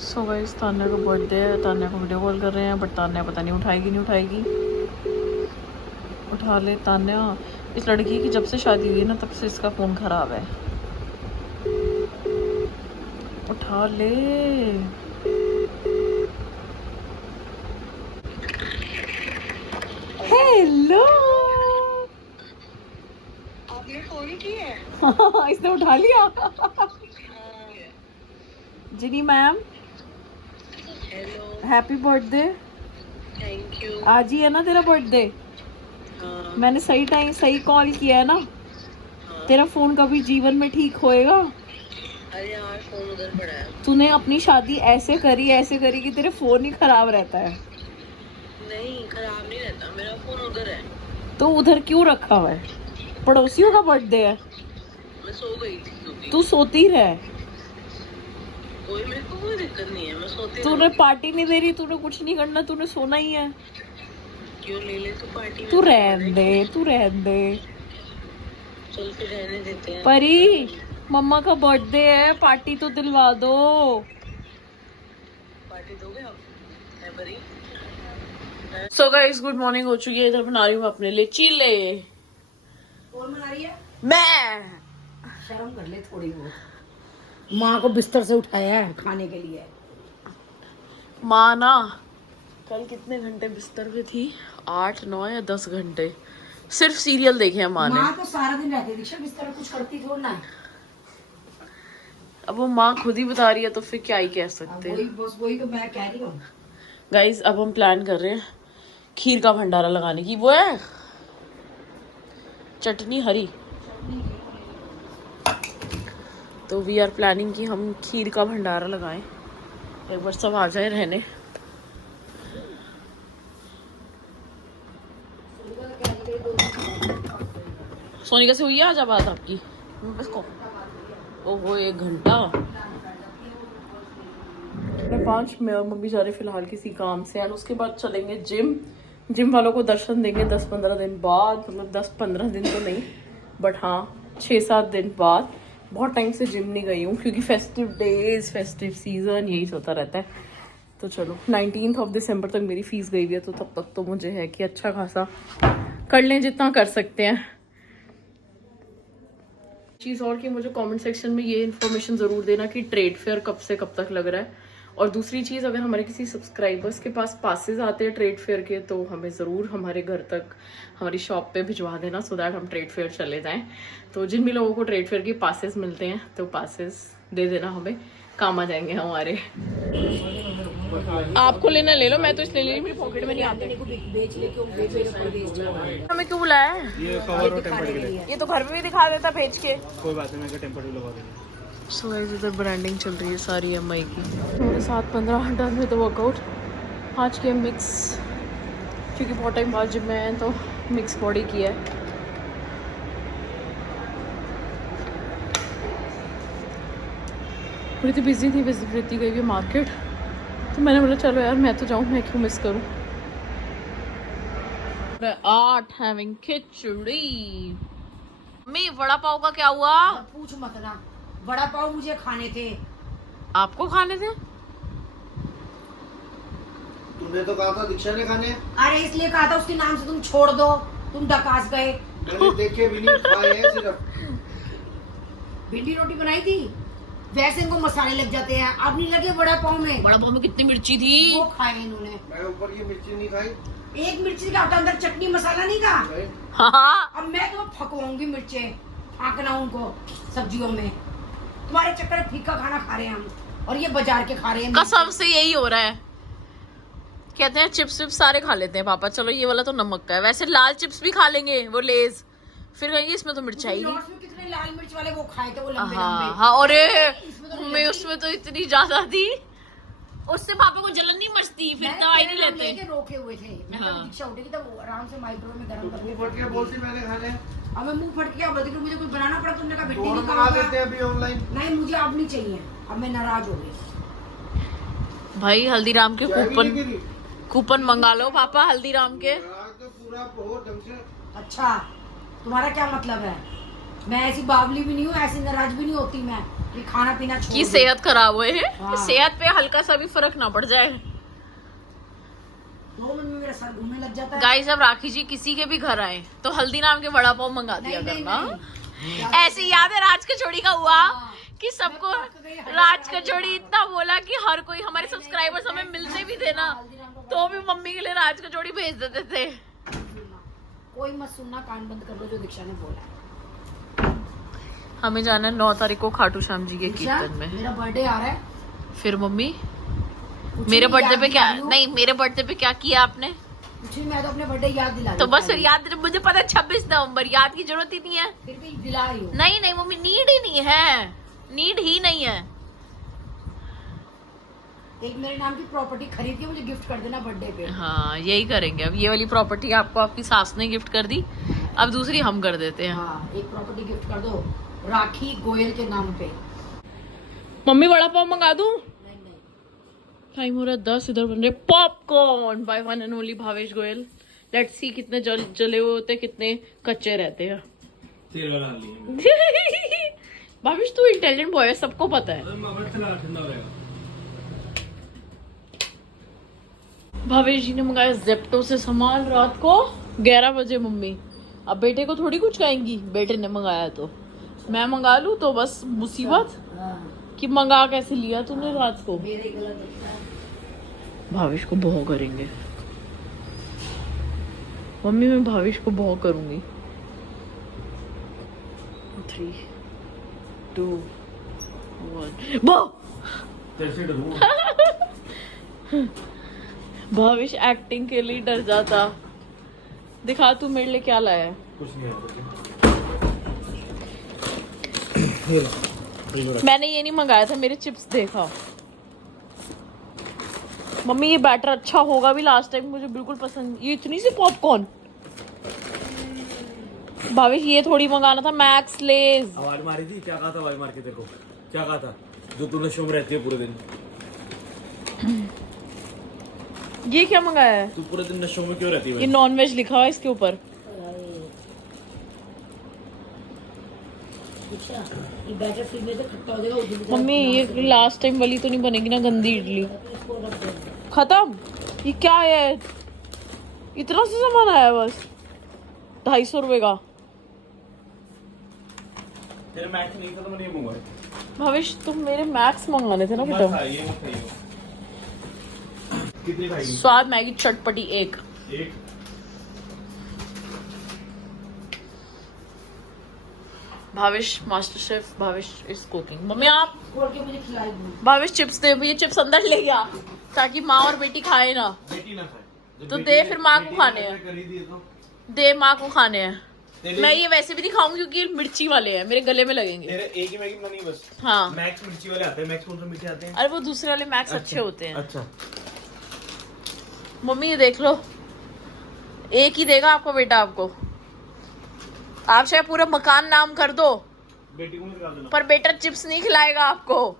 So guys Tanya का birthday है। तान्या को वीडियो कॉल कर रहे हैं बट तान्या पता नहीं उठाएगी नहीं उठाएगी। उठा ले तान्या। इस लड़की की जब से शादी हुई है ना तब से इसका फ़ोन ख़राब है। उठा ले। हेलो। आपने फोन किया है? हाँ, इसने उठा लिया। Jini ma'am hello, happy birthday. Thank you. आज ही है ना तेरा बर्थडे? हाँ, मैंने सही टाइम सही कॉल किया है ना? हाँ। तेरा फोन कभी जीवन में ठीक होएगा? अरे यार फोन उधर पड़ा है। तूने अपनी शादी ऐसे करी कि तेरे फोन ही खराब रहता है। नहीं, खराब नहीं रहता, मेरा फोन उधर है। तो उधर क्यों रखा हुआ है? पड़ोसियों का बर्थडे है। मैं सो गई थी क्योंकि तू सोती रह। कोई मेरे को कोई दिक्कत नहीं है, मैं सोती तूने रहूंगी। पार्टी नहीं दे रही, तूने कुछ नहीं करना, तूने सोना ही है। क्यों ले ले तू पार्टी में? तू रहने दे, तू रहने दे। चल फिर रहने देते हैं। परी, मम्मा का बर्थडे है, पार्टी तो दिलवा दो। पार्टी दोगे आप? है परी? सो गाइस गुड मॉर्निंग हो चुकी है। इधर बना रही हूँ अपने लिए चीले। कौन बना रही है? मैं शर्म कर ले थोड़ी बहुत। माँ को बिस्तर से उठाया है खाने के लिए। माँ ना कल कितने घंटे बिस्तर पे थी? 8, 9 या 10 घंटे सिर्फ सीरियल देखे हैं माँ ने। माँ तो सारा दिन रहती है दीक्षा बिस्तर में, कुछ करती थोड़ी ना है। अब वो माँ खुद ही बता रही है तो फिर क्या ही कह अब सकते वही हैं। बस वही तो मैं कह रही हूँ। गाइस अब हम प्लान कर रहे हैं खीर का भंडारा लगाने की। वो है चटनी हरी। तो वी आर प्लानिंग कि हम खीर का भंडारा लगाएं। एक बार सब आ जाए रहने। सोनिका से हुई है आज बात आपकी? बस को ओहो 1 घंटा। 5 मम्मी जा रहे फिलहाल किसी काम से और उसके बाद चलेंगे जिम। जिम वालों को दर्शन देंगे 10-15 दिन बाद। मतलब 10-15 दिन तो नहीं बट हाँ 6-7 दिन बाद। बहुत टाइम से जिम नहीं गई हूँ क्योंकि फेस्टिव डेज फेस्टिव सीजन यही होता रहता है। तो चलो 19 दिसंबर तक मेरी फीस गई हुई है तो तब तक तो मुझे है कि अच्छा खासा कर लें जितना कर सकते हैं। चीज़ और कि मुझे कमेंट सेक्शन में ये इन्फॉर्मेशन ज़रूर देना कि ट्रेड फेयर कब से कब तक लग रहा है। और दूसरी चीज़, अगर हमारे किसी सब्सक्राइबर्स के पास पासेस आते हैं ट्रेड फेयर के तो हमें ज़रूर हमारे घर तक हमारी शॉप पे भिजवा देना सो दैट हम ट्रेड फेयर चले जाएं। तो जिन भी लोगों को ट्रेड फेयर के पासेस मिलते हैं तो पासेस दे देना, हमें काम आ जाएंगे हमारे। आपको लेना ले लो, मैं तो इसलिए ले रही, मेरी पॉकेट में नहीं आते। बेच ले क्यों बेच ले? हमें क्यों बुलाया है? ये कवर और टेम्पर के लिए। ये तो घर में भी दिखा देता भेज के। कोई बात नहीं, मैं टेम्पर भी लगा देंगे। सो गाइस इधर ब्रांडिंग चल रही है सारी एमआई की। मेरे साथ 15 डन में तो वर्कआउट आज के मिक्स, क्योंकि बहुत टाइम बाद जिम में है तो मिक्स बॉडी किया है। प्रीति बिजी थी, प्रीति गई हुई मार्केट तो मैंने बोला चलो यार मैं तो जाऊँ, मैं क्यों मिस करूँ। 8 हैविंग खिचड़ी। मम्मी वड़ा पाव का क्या हुआ? पूछ मत ना, वड़ा पाव मुझे खाने थे। आपको खाने थे? तुमने तो कहा था दीक्षा ने खाने। अरे इसलिए कहा था उसके नाम से तुम छोड़ दो, तुम डकास गए। मैंने देखे भी नहीं, खाए हैं सिर्फ। भिंडी रोटी बनाई थी, वैसे इनको मसाले लग जाते हैं, अब नहीं लगे वड़ा पाव में। वड़ा पाव में कितनी मिर्ची थी? वो खाए इन्होंने। मैं ऊपर की मिर्ची नहीं खाई। एक मिर्ची का होता, अंदर चटनी मसाला नहीं का। हाँ अब मैं तो फकवाऊंगी मिर्चें, फाकना उनको सब्जियों में। तुम्हारे चक्कर में फीका खाना खा रहे हैं हम, और ये बाजार के खा रहे हैं। कसम से यही हो रहा है। कहते हैं चिप्स विप्स सारे खा लेते हैं पापा, चलो ये वाला तो नमक का है। वैसे लाल चिप्स भी खा लेंगे वो लेज, फिर कहेंगे इसमें तो मिर्च आएगी। नॉर्थ में कितने लाल मिर्च वाले वो खाए थे, वो लंबे हाँ लंबे। हाँ। और इसमें तो मम्मी उसमें तो इतनी ज्यादा थी, उससे पापा को जलन नहीं मचती, फिर मैंने दवाई तेरे नहीं नाम लेते। लेके रोके हुए थे। मैं हाँ। तो दीक्षा उठेगी तब वो आराम से माइक्रो में गरम मुंह करके फट के बोलती मैंने खाने। अब मैं मुंह फट के क्या बोलती कि मुझे कुछ बनाना पड़ा, तुमने कहा भिंडी और नहीं मंगा खाऊंगा। देते हैं अभी ऑनलाइन। नहीं मुझे अब नहीं चाहिए, अब मैं नाराज हो गई। भाई हल्दीराम के चाय भी कूपन नहीं गिरी। कूपन मंगा लो पापा हल्दीराम के। आज तो पूरा बहुत ढंग से। अच्छा तुम्हारा क्या मतलब है? मैं ऐसी बावली भी नहीं हूँ, ऐसी नाराज भी नहीं होती मैं कि खाना पीना छोड़ की दूं। सेहत खराब हुए है, हाँ। सेहत पे हल्का सा भी फर्क ना पड़ जाए। 2 मिनट में मेरा सर घूमने लग जाता है। गाइस जब राखी जी किसी के भी घर आए तो हल्दी नाम के वड़ा पाव मंगा दिया नहीं, करना। नहीं। ऐसे याद है राज कचौड़ी का हुआ हाँ। कि सबको मैं पक गई, हल्दी राज राम कचौड़ी इतना बोला कि हर कोई हमारे सब्सक्राइबर्स हमें मिलते भी थे ना तो भी मम्मी के लिए राज कचौड़ी भेज देते थे। कोई मत सुनना, कान बंद कर दो जो दीक्षा ने बोला है। हमें जाना है 9 तारीख को खाटू श्याम जी के दीक्षा, कीर्तन में। मेरा बर्थडे आ रहा है। फिर मम्मी कुछ मेरे नहीं बर्थडे याद पे क्या दिला दूं। नहीं, मेरे बर्थडे पे क्या किया आपने? कुछ नहीं, मैं तो अपने बर्थडे याद दिला तो रही बस हूँ फिर याद, मुझे पता है 26 नवंबर, याद की जरूरत ही नहीं है। फिर भी दिला रही हूँ। नहीं नहीं मम्मी, नीड ही नहीं है, नीड ही नहीं है। एक मेरे नाम की प्रॉपर्टी खरीद के मुझे गिफ्ट कर देना बर्थडे पे। हाँ यही करेंगे अब। ये वाली प्रॉपर्टी आपको आपकी सास ने गिफ्ट कर दी, अब दूसरी हम कर देते हैं। हाँ, एक प्रॉपर्टी गिफ्ट कर दो राखी गोयल के नाम पे। मम्मी वड़ा पाव मंगा दूं? नहीं नहीं, टाइम हो रहा है 10, इधर बन रहे popcorn by one and only Bhavesh Goyal. Let's see कितने जले हुए होते, कितने कच्चे रहते हैं। तेल वाला लिए भावेश तू इंटेलिजेंट बॉय है, सबको पता है। ठंडा हो रहेगा। भावेश जी ने मंगाया जेप्टो से सामान रात को 11 बजे मम्मी। अब बेटे को थोड़ी कुछ कहेंगी, बेटे ने मंगाया तो मैं मंगा लूं तो बस मुसीबत हाँ, कि मंगा कैसे लिया तूने रात को। मेरे ही गलत होता है। भावेश को बहु करेंगे मम्मी, मैं भावेश को बहु करूंगी। 3 2 1 बहु। तेरे से डरूं। भावेश एक्टिंग के लिए डर जाता। दिखा तू मेरे लिए क्या लाया है। कुछ नहीं है। मैंने ये नहीं मंगाया था, मेरे चिप्स देखा। मम्मी ये बैटर अच्छा होगा भी, लास्ट टाइम मुझे बिल्कुल पसंद। ये इतनी सी पॉपकॉर्न भावेश, ये थोड़ी मंगाना था मैक्स लेज। आवाज मारी थी, क्या कहा था आवाज मार के तेरे को? क्या कहा था? जो तू नशों में रहती है पूरे दिन। ये क्या मंगाया है? तू पूरे दिन नशों में क्यों रहती है? ये नॉन वेज लिखा हुआ है इसके ऊपर। अच्छा, ये बैटर फ्रिज में से खट्टा हो जाएगा, उस दिन मम्मी ये लास्ट टाइम वाली तो नहीं बनेगी ना, गंदी इडली। इसको रख देना। खत्म। ये क्या है, इतना सा सामान आया बस 250 रुपए का। तेरे मैच नहीं था तो मैंने ये मंगवाया। भावेश तुम मेरे मैक्स मंगाने थे ना मत बेटा। खाइए, मत खाइए। कितनी खाएगी? स्वाद मैगी चटपटी एक। एक। Bhavesh master chef, Bhavesh is cooking. Mummy आप खोल के मुझे खिलाई दो। भावेश चिप्स दे, ये चिप्स अंदर ले गया ताकि माँ और बेटी खाए ना। बेटी ना खाए तो दे फिर माँ को खाने हैं। कर ही दिए तो। दे माँ को खाने हैं। तेरे- मैं ये वैसे भी नहीं खाऊंगी क्योंकि ये मिर्ची वाले हैं, मेरे गले में लगेंगे। तेरे एक ही मैगी बनानी बस। हाँ मैक्स मिर्ची वाले आते हैं। मैक्स कौन से मीठे आते हैं? अरे वो दूसरे वाले मैक्स अच्छे होते हैं। अच्छा। मम्मी ये देख लो, एक ही देगा आपको बेटा। आपको आप चाहे पूरा मकान नाम कर दो बेटी को निकाल देना। पर बेटा चिप्स नहीं खिलाएगा आपको।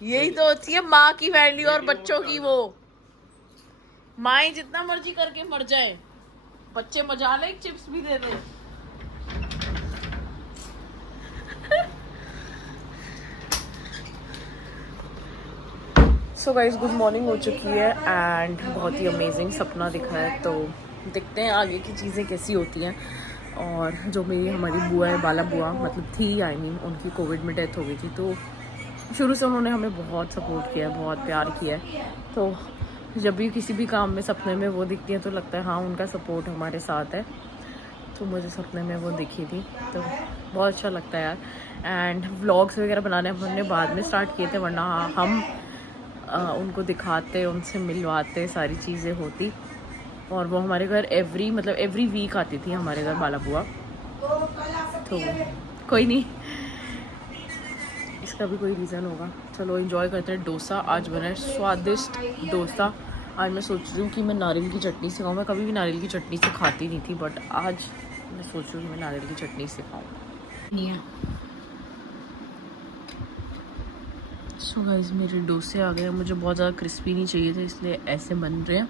यही तो होती है माँ की वैल्यू और बच्चों की वो। माँ जितना मर्जी करके मर जाए, बच्चे मजा ले चिप्स भी दे दे। सो गाइस गुड मॉर्निंग हो चुकी है एंड बहुत ही अमेजिंग सपना दिखा है। तो देखते हैं आगे की चीज़ें कैसी होती हैं। और जो मेरी हमारी बुआ है, बाला बुआ मतलब थी, आई मीन उनकी कोविड में डेथ हो गई थी। तो शुरू से उन्होंने हमें बहुत सपोर्ट किया है, बहुत प्यार किया है। तो जब भी किसी भी काम में सपने में वो दिखती है तो लगता है हाँ उनका सपोर्ट हमारे साथ है। तो मुझे सपने में वो दिखी थी तो बहुत अच्छा लगता है यार। एंड व्लॉग्स वगैरह बनाने हमने बाद में स्टार्ट किए थे, वरना हम उनको दिखाते, उनसे मिलवाते, सारी चीज़ें होती। और वो हमारे घर एवरी वीक आती थी हमारे घर बाला बुआ। तो कोई नहीं, इसका भी कोई रीज़न होगा। चलो एंजॉय करते हैं। डोसा आज बना है, स्वादिष्ट डोसा। आज मैं सोच रही हूँ कि मैं नारियल की चटनी से खाऊँ। मैं कभी भी नारियल की चटनी से खाती नहीं थी, बट आज मैं सोच रही हूँ कि मैं नारियल की चटनी से खाऊँ। सो गाइस मेरे डोसे आ गए। मुझे बहुत ज़्यादा क्रिस्पी नहीं चाहिए थे, इसलिए ऐसे बन रहे हैं।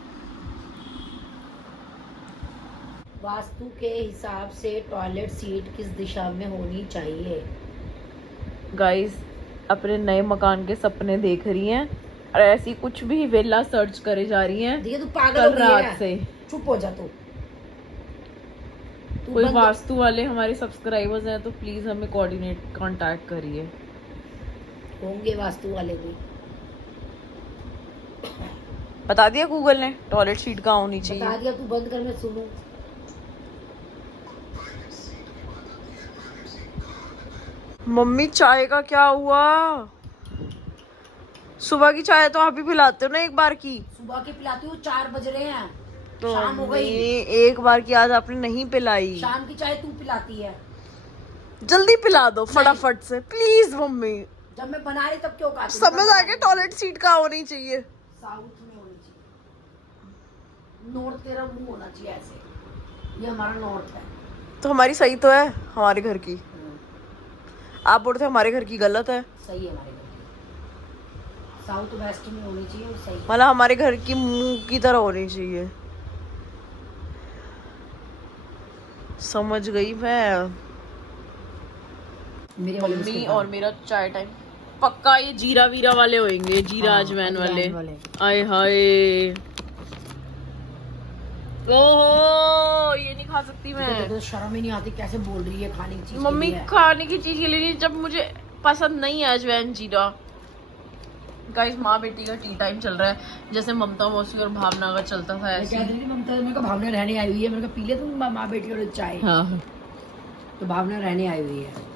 वास्तु के हिसाब से टॉयलेट सीट किस दिशा में होनी चाहिए? गाइस अपने नए मकान के सपने देख रही हैं और ऐसी कुछ भी विला सर्च करे जा रही हैं देखिए तू पागल कल हो गई है। रात से। चुप हो जा तू। कोई बंद- वास्तु वाले हमारे सब्सक्राइबर्स हैं तो प्लीज हमें कांटेक्ट करिए। होंगे वास्तु वाले भी। बता दिया गूगल ने टॉयलेट सीट कहाँ होनी बता चाहिए। दिया, तू बंद कर, मैं सुनूं। मम्मी चाय का क्या हुआ? सुबह की चाय तो आप ही पिलाते हो ना एक बार की। सुबह के पिलाती हूँ, 4 बज रहे हैं। तो शाम हो गई। एक बार की आज आपने नहीं पिलाई। शाम की चाय तू पिलाती है। जल्दी पिला दो फटाफट से प्लीज मम्मी। जब मैं बना रही तब क्यों खाती? समझ आ गया टॉयलेट सीट कहाँ होनी चाहिए। साउथ में होनी चाहिए। नॉर्थ तेरा मुंह होना चाहिए ऐसे। ये हमारा नॉर्थ है। तो हमारी सही तो है हमारे घर की। आप बोलते हमारे घर की गलत है। सही है हमारे घर की। साउथ वेस्ट में होनी चाहिए और सही। मतलब हमारे घर की मुंह की तरह होनी चाहिए। समझ गई मैं। मेरे वाले मम्मी बिस्किट और मेरा चाय टाइम पक्का ये जीरा वीरा वाले होंगे। जीरा हाँ, अजवैन अजवाइन वाले। आए हाय ओहो ये नहीं खा सकती मैं। तो शर्म ही नहीं आती, कैसे बोल रही है खाने की चीज के मम्मी लिए। खाने की चीज के लिए नहीं, जब मुझे पसंद नहीं है अजवैन जीरा। गाइस माँ बेटी का टी टाइम चल रहा है जैसे ममता मौसी और भावना का चलता था मैं ऐसे। कह रही थी ममता, मेरे को भावना रहने आई हुई है। मेरे को पी ले तुम माँ बेटी और चाय। हाँ तो भावना रहने आई हुई है।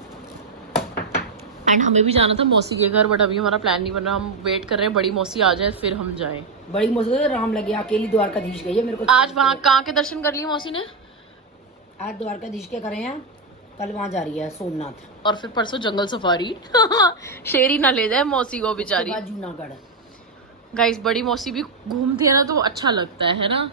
एंड हमें भी जाना था मौसी के घर बट अभी हमारा प्लान नहीं बन रहा। हम वेट कर रहे हैं बड़ी मौसी आ जाए फिर हम जाएं। बड़ी मौसी तो राम लगे अकेली द्वारकाधीश गई है। मेरे को आज वहाँ कहाँ के दर्शन कर लिए मौसी ने? आज द्वारकाधीश के करे हैं, कल वहाँ जा रही है सोमनाथ। और फिर परसों जंगल सफारी। शेरी ना ले जाए मौसी को बेचारी। उसके बाद जूनागढ़। गाइस बड़ी मौसी भी घूमती है ना तो अच्छा लगता है ना।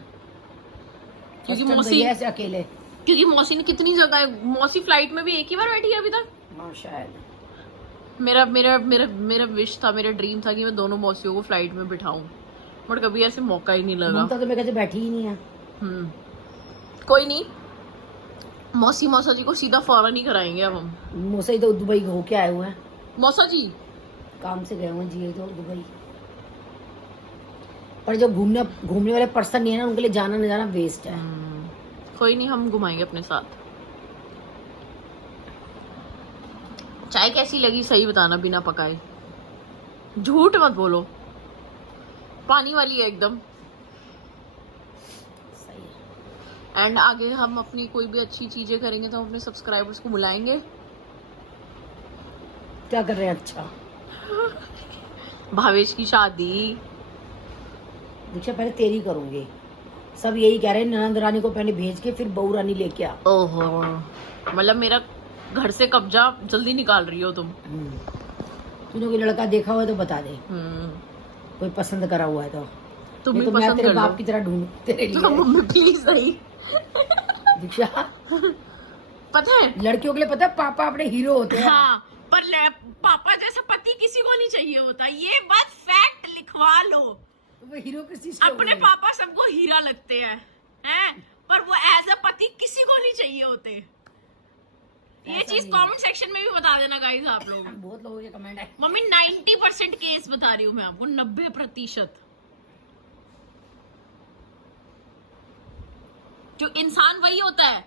क्योंकि First time मौसी गई है ऐसे अकेले। क्योंकि मौसी ने कितनी जगह, मौसी फ्लाइट में भी एक ही बार बैठी है अभी तक। हाँ शायद। मेरा मेरा मेरा मेरा विश था, मेरा ड्रीम था कि मैं दोनों मौसियों को फ्लाइट में बिठाऊं बट कभी ऐसे मौका ही नहीं लगा। ममता तो मेरे कहते बैठी ही नहीं है। कोई नहीं, मौसी मौसा जी को सीधा फौरन ही कराएंगे अब हम। मौसा तो दुबई होके आए हुए हैं, मौसा जी काम से गए हुए हैं जी तो दुबई। पर जो घूमने वाले पर्सन नहीं है ना, उनके लिए जाना न जाना वेस्ट है। कोई नहीं, हम घुमाएंगे अपने साथ। चाय कैसी लगी सही बताना बिना पकाए, झूठ मत बोलो। पानी वाली है एकदम। सही है। एंड आगे हम अपनी कोई भी अच्छी चीजें करेंगे तो हम अपने सब्सक्राइबर्स को बुलाएंगे। क्या कर रहे हैं? अच्छा भावेश की शादी। दीक्षा पहले तेरी करूंगी। सब यही कह रहे हैं ननंद रानी को पहले भेज के फिर बहू रानी लेके आ। ओहो मतलब मेरा घर से कब्जा जल्दी निकाल रही हो तुम। तूने कोई लड़का देखा हुआ है तो बता दे, हम्म कोई पसंद करा हुआ है तो। तुम नहीं भी तो मैं पसंद तेरे कर बाप लो। की तरह ढूंढ तेरे तो लिए। मम्मी प्लीज नहीं। दीक्षा पता है लड़कियों के लिए पता है पापा अपने हीरो होते हैं। हाँ पर पापा जैसा पति किसी को नहीं चाहिए होता, ये बात फैक्ट लिखवा लो। तो वो हीरो किस चीज के अपने होते हैं? पापा सबको हीरा लगते हैं पर वो एज अ पति किसी को नहीं चाहिए होते। ये ऐसा चीज नहीं कमेंट सेक्शन में भी बता देना गाइस आप लोग। बहुत लोगों के कमेंट है। मम्मी 90% केस बता रही हूँ मैं आपको, 90%। जो इंसान वही होता है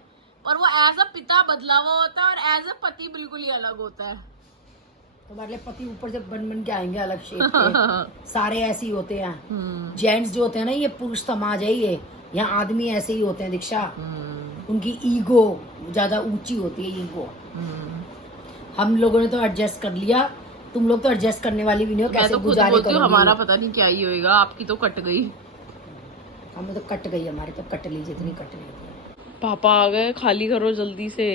पर वो एज अ पिता बदला हुआ होता है और एज अ पति बिल्कुल ही अलग होता है। तुम्हारे लिए पति ऊपर से बन बन के आएंगे अलग शेप के। सारे ऐसे ही होते हैं। जेंट्स जो होते हैं ना, ये पुरुष समाज है ये, यहाँ आदमी ऐसे ही होते हैं दीक्षा। उनकी ईगो ज्यादा ऊंची होती है, ईगो। हम लोगों ने तो एडजस्ट कर लिया, तुम लोग तो एडजस्ट करने वाली भी नहीं हो। मैं कैसे तो खुद गुजारे बोलती हूँ करोगी? हमारा पता नहीं क्या ही होएगा, आपकी तो कट गई। हमें तो कट गई, हमारे तो कट ली जितनी कट गई। पापा आ गए, खाली करो जल्दी से।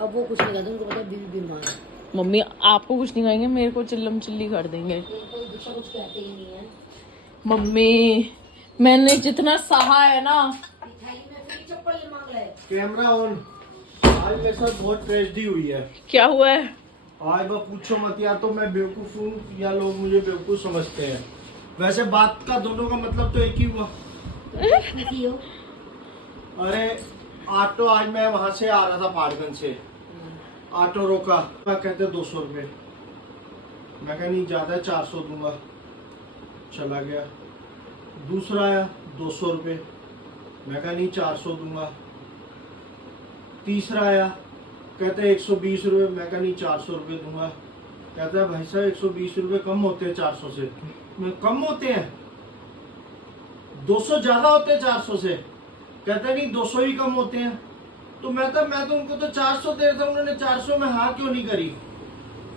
अब वो कुछ नहीं कहते, उनको पता बीवी बीमार है। मम्मी आपको कुछ नहीं कहेंगे, मेरे को चिल्लम चिल्ली कर देंगे। कोई दीक्षा कुछ कहते ही नहीं है। मम्मी मैंने जितना सहा है ना। मिठाई में फिर चप्पल ये मांग रहे। Camera on. आज मेरे साथ बहुत ट्रेजेडी हुई है। क्या हुआ है? आज वो पूछो मत, या तो मैं बेवकूफ हूँ या लोग मुझे बेवकूफ समझते हैं। वैसे बात का दोनों का मतलब तो एक ही हुआ। किसी हो अरे ऑटो आज मैं वहां से आ रहा था पारगंज से, ऑटो रोका, मैं कहते 200 रुपये, मैं कहा नहीं ज्यादा 400 दूंगा, चला गया। दूसरा आया 200 रुपये, मैं कहा नहीं 400 दूंगा। तीसरा आया कहते 120 रुपये, मैं कहा नहीं 400 रुपये दूंगा। कहता है भाई साहब 120 रुपये कम होते हैं 400 से। मैं कम होते हैं, 200 ज्यादा होते हैं 400 से। कहता नहीं 200 ही कम होते हैं। तो मैं तो उनको तो 400 दे रहा था, उन्होंने 400 में हाँ क्यों नहीं करी।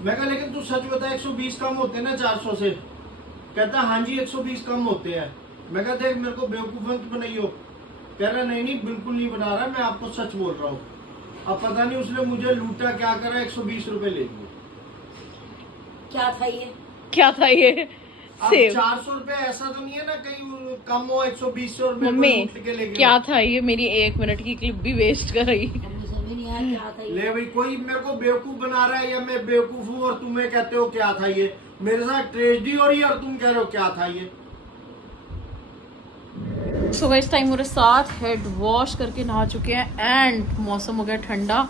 मैं कहा लेकिन तू सच बता 120 कम होते हैं ना 400 से। कहता हाँ जी 120 कम होते हैं। मैं कहा देख मेरे को बेवकूफ मत बनाइयो। कह रहा नहीं बिल्कुल नहीं बना रहा, मैं आपको सच बोल रहा हूँ। अब पता नहीं उसने मुझे लूटा क्या करा, 120 रुपए ले लिए। क्या था ये? क्या था ये? अब 400 रुपए ऐसा तो नहीं है ना कहीं कम हो 120 रुपए मम्मी के ले क्या था ये? मेरी 1 मिनट की क्लिप भी वेस्ट कर रही। मुझे समझ नहीं आया क्या था ये। ले भाई कोई मेरे को बेवकूफ बना रहा है या मैं बेवकूफ हूँ और तुम्हें कहते हो क्या था ये। मेरे साथ ट्रेजेडी हो रही है और तुम कह रहे हो क्या था ये। सो गाइस टाइम मेरे साथ हेड वॉश करके नहा चुके हैं एंड मौसम हो गया ठंडा।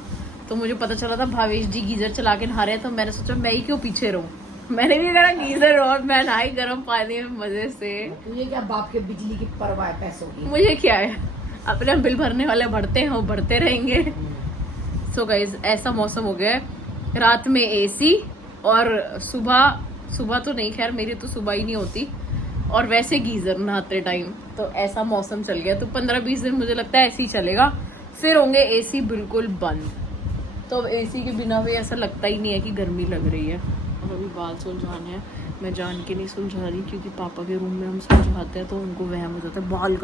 तो मुझे पता चला था भावेश जी गीजर चला के नहा रहे हैं, तो मैंने सोचा मैं ही क्यों पीछे रहूं। मैंने भी करा गीजर और मैं नहाई गर्म पानी में मजे से। तुझे क्या बाप के बिजली की परवाह है पैसों की? मुझे क्या है, अपने बिल भरने वाले भरते हैं, वो भरते रहेंगे। सो गाइस ऐसा मौसम हो गया है, रात में एसी और सुबह तो नहीं, खैर मेरी तो सुबह ही नहीं होती, और वैसे गीजर नहाते टाइम। तो ऐसा मौसम चल गया। तो 15-20 दिन मुझे लगता है ऐसे ही चलेगा, फिर होंगे एसी बिल्कुल बंद। तो अब एसी के बिना भी ऐसा लगता ही नहीं है कि गर्मी लग रही है। और अभी बाल सुलझाने हैं, मैं जान के नहीं सुलझा रही क्योंकि पापा के रूम में हम सुलझाते हैं तो उनको वहम हो जाता है बाल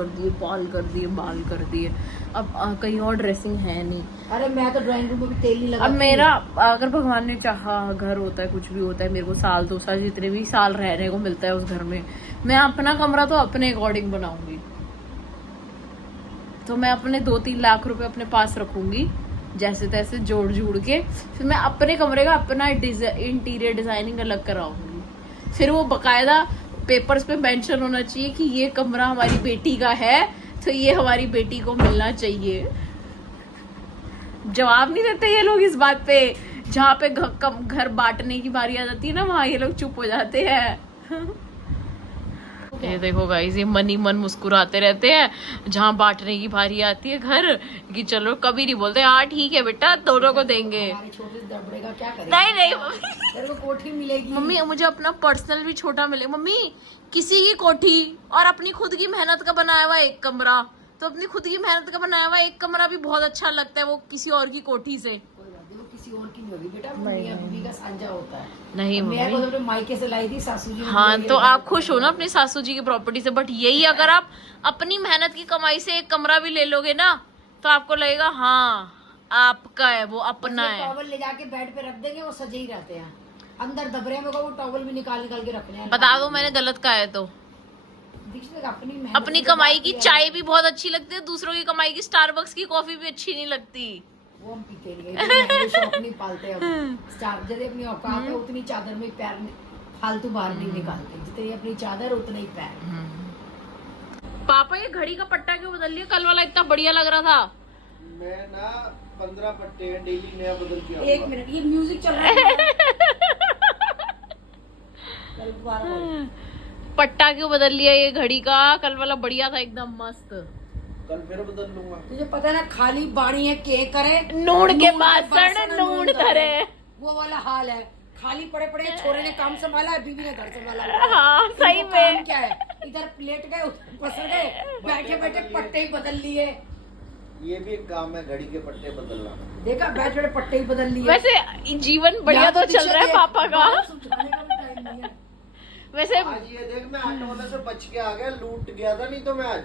कर दिए। अब कहीं और ड्रेसिंग है नहीं। अरे मैं तो ड्राइंग रूम में भी तेल नहीं लगा। अब मेरा अगर भगवान ने चाहा, घर होता है कुछ भी होता है, मेरे को 1-2 साल जितने भी साल रहने को मिलता है उस घर में, मैं अपना कमरा तो अपने अकॉर्डिंग बनाऊंगी। तो मैं अपने 2-3 लाख रुपए अपने पास रखूंगी जैसे तैसे जोड़ के, फिर मैं अपने कमरे का अपना इंटीरियर डिजाइनिंग अलग कराऊंगी। फिर वो बकायदा पेपर्स पे मेंशन होना चाहिए कि ये कमरा हमारी बेटी का है, तो ये हमारी बेटी को मिलना चाहिए। जवाब नहीं देते ये लोग इस बात पे। जहाँ पे घर बांटने की बारी आ जाती है ना, वहाँ ये लोग चुप हो जाते हैं। ये देखो गाइस, ये मन ही मन मुस्कुराते रहते हैं जहाँ बांटने की बारी आती है घर कि चलो, कभी नहीं बोलते हाँ ठीक है बेटा दोनों को देंगे। हमारे छोटे दबड़े का क्या करेंगे? नहीं तेरे को कोठी मिलेगी मम्मी, मुझे अपना पर्सनल भी छोटा मिले। मम्मी किसी की कोठी और अपनी खुद की मेहनत का बनाया हुआ एक कमरा, तो अपनी खुद की मेहनत का बनाया हुआ एक कमरा भी बहुत अच्छा लगता है वो किसी और की कोठी से। कोई बात नहीं, वो किसी और की नहीं होगी बेटा, वो मियां बीवी का साझा होता है। नहीं मैं मम्मी, तो मायके से लाई थी सासू जी ने। हाँ तो आप खुश हो ना अपनी सासू जी की प्रॉपर्टी से, बट यही अगर आप अपनी मेहनत की कमाई से एक कमरा भी ले लोगे ना, तो आपको लगेगा हाँ आपका है, वो अपना है। टॉवल ले जाके बेड पे रख देंगे, वो सजे ही रहते हैं। अंदर दबरे में वो टॉवल भी निकाल के रखने हैं। बता दो मैंने गलत कहा है तो। अपनी कमाई की चाय भी बहुत अच्छी लगती है, दूसरों की कमाई की स्टारबक्स की कॉफी भी अच्छी नहीं लगती। वो हम पीते नहीं, शौक नहीं पालते। अब स्टार जैसे अपनी औकात है उतनी चादर में पैर फालतू बाहर नहीं निकालते, जितनी अपनी चादर उतने ही पैर। पापा ये घड़ी का पट्टा क्यों बदल लिया? कल वाला इतना बढ़िया लग रहा था। मैं ना 15 पट्टे हैं, डेली नया बदल के आऊंगा। 1 मिनट, ये म्यूजिक चल रहा है। पट्टा क्यों बदल लिया ये घड़ी का? कल वाला बढ़िया था एकदम मस्त। कल फिर बदल लूंगा। तुझे पता है ना, खाली बाणी है के करे नून के बासण नून करे, वो वाला हाल है। खाली पड़े छोरे ने काम संभाला है, बीवी ने घर संभाला। हाँ सही इनको में काम क्या है, इधर लेट गए उधर पसर गए, बैठे पट्टे ही बदल लिए। ये भी एक काम है, घड़ी के पट्टे बदलना। देखा, बैठे पट्टे ही बदल लिए। वैसे जीवन बढ़िया तो चल रहा है पापा का। वैसे आज ये देख, मैं ऑटो वाले से बच के आ गया, लूट गया था नहीं तो मैं आज।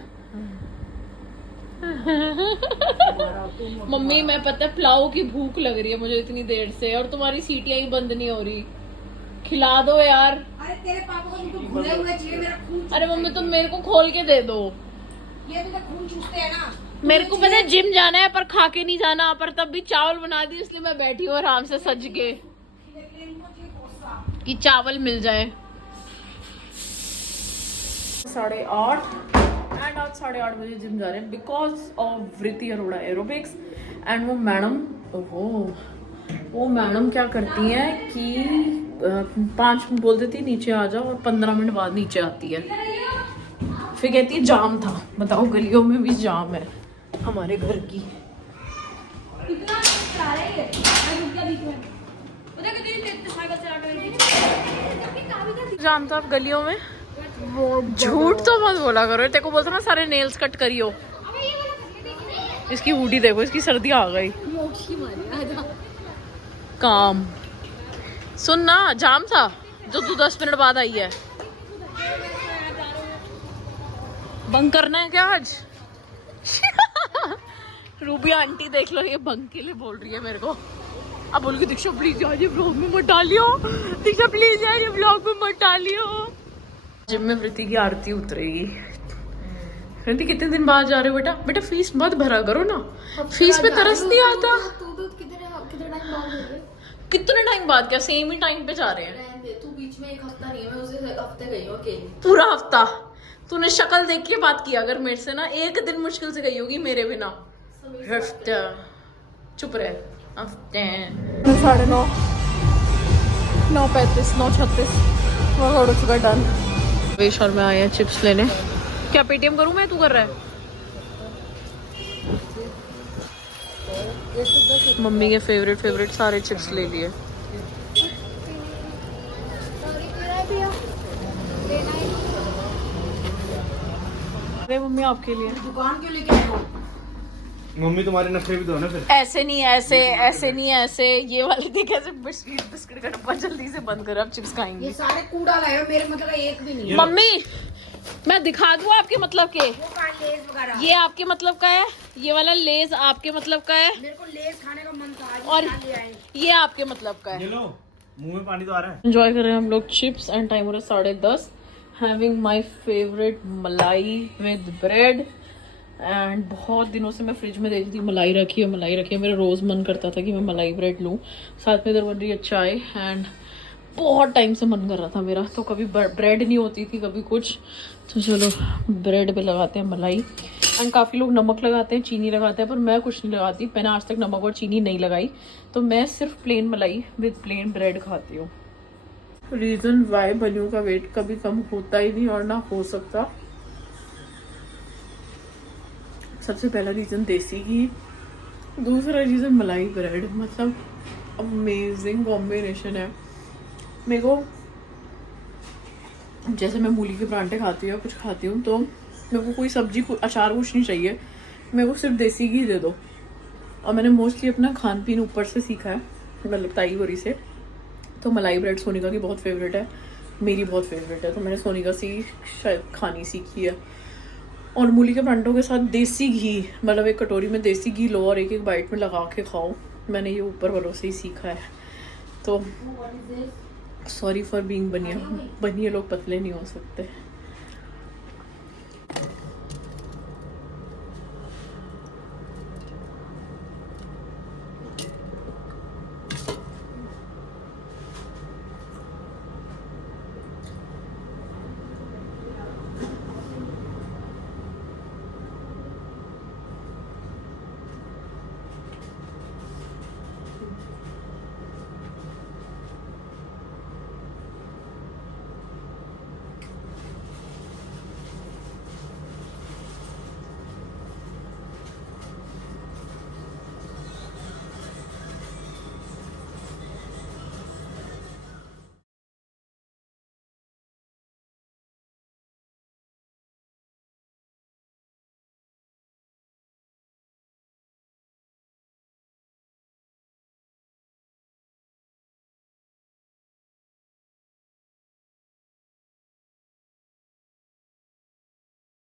मम्मी मैं पता है पुलाव की भूख लग रही है मुझे इतनी देर से, और तुम्हारी सीटियां ही बंद नहीं हो रही। खिला दो यार। अरे तेरे पापा को तो भूले हुए चाहिए, मेरा खून। अरे मम्मी तुम मेरे को खोल के दे दो। ये तो खून चूसते हैं ना। मेरे को पता है जिम जाना है पर खा के नहीं जाना, पर तब भी चावल बना दी इसलिए मैं बैठी हूँ आराम से सज के कि चावल मिल जाए। 8:30 एंड एंड आज 8:30 बजे जिम जा रहे हैं बिकॉज ऑफ वृत्ति अरोड़ा एरोबिक्स। एंड वो मैडम क्या करती है कि 5 मिनट बोल देती है नीचे आ जाओ और 15 मिनट बाद नीचे आती है। फिर कहती है जाम था। बताओ गलियों में भी जाम है हमारे घर की। जाम था अब गलियों में। झूठ तो मत बोला करो। तेरे को बोलता ना सारे नेल्स कट करियो। इसकी हुडी देखो, इसकी सर्दी आ गई। काम सुन ना, जाम था जो तू 10 मिनट बाद आई है। बंक करना है क्या आज? रूबी आंटी देख लो, ये बंक के लिए बोल रही है मेरे को। अब बोल के दीक्षा प्लीज यार ये ब्लॉग में मत डालियो। दीक्षा प्लीज यार ये ब्लॉग में मत डालियो। जिम में वृत्ति की आरती उतरेगी। वृत्ति कितने दिन बाद जा रहे हो बेटा? बेटा फीस मत भरा करो ना, फीस पे तरस नहीं आता। कितने टाइम बाद? क्या सेम ही टाइम पे जा रहे हैं? तू बीच में एक हफ्ता नहीं है, मैं उसे हफ्ते गई हूँ अकेली। पूरा हफ्ता? तूने शक्ल देख के बात किया अगर मेरे से ना, एक दिन मुश्किल से गई होगी मेरे बिना। हफ्ता चुप रहे। हफ्ते 9:30 9:35 9:36 हो चुका डन। वेश और मैं आए हैं चिप्स लेने। क्या पेटीएम करूं मैं? तू कर रहा है? मम्मी के फेवरेट सारे चिप्स ले लिए। अरे मम्मी आपके लिए। दुकान क्यों लेके आए हो? मम्मी तुम्हारे नखरे भी दो ना फिर। ऐसे नहीं, ऐसे नहीं, ऐसे ये वाले देख कैसे बिस्किट का डब्बा जल्दी से बंद कर। अब चिप्स खाएंगे। ये सारे कूड़ा लाए हो, मेरे मतलब एक भी नहीं है। मम्मी मैं दिखा दूँ आपके मतलब के? वो कहाँ लेस वगैरह? ये आपके मतलब का है, ये वाला लेस आपके मतलब का है, मेरे को लेस खाने का मन था आज, और ले आए। ये आपके मतलब का है। ये लो, मुंह में पानी तो आ रहा है। एंजॉय कर रहे हैं हम लोग चिप्स। एंड टाइम हो रहा है 10:30। हैविंग माई फेवरेट मलाई विद ब्रेड। एंड बहुत दिनों से मैं फ्रिज में देखती थी मलाई रखी है। मेरा रोज़ मन करता था कि मैं मलाई ब्रेड लूँ, साथ में इधर बन रही है चाय। एंड बहुत टाइम से मन कर रहा था मेरा, तो कभी ब्रेड नहीं होती थी कभी कुछ, तो चलो ब्रेड पे लगाते हैं मलाई। एंड काफ़ी लोग नमक लगाते हैं, चीनी लगाते हैं, पर मैं कुछ नहीं लगाती। मैंने आज तक नमक और चीनी नहीं लगाई, तो मैं सिर्फ प्लेन मलाई विद प्लेन ब्रेड खाती हूँ। रीज़न वाई बनियों का वेट कभी कम होता ही नहीं और ना हो सकता। सबसे पहला रीज़न देसी घी, दूसरा रीज़न मलाई ब्रेड। मतलब अमेजिंग कॉम्बिनेशन है। मेरे को जैसे मैं मूली के परांठे खाती हूँ या कुछ खाती हूँ, तो मेरे को कोई सब्जी अचार कुछ नहीं चाहिए, मेरे को सिर्फ देसी घी दे दो। और मैंने मोस्टली अपना खान पीन ऊपर से सीखा है, मतलब ताई गोरी से। तो मलाई ब्रेड सोनिका की बहुत फेवरेट है, मेरी बहुत फेवरेट है, तो मैंने सोनिका से शायद खानी सीखी है। और मूली के परांठों के साथ देसी घी, मतलब एक कटोरी में देसी घी लो और एक एक बाइट में लगा के खाओ। मैंने ये ऊपर वालों से ही सीखा है। तो सॉरी फॉर बीइंग बनिया लोग पतले नहीं हो सकते।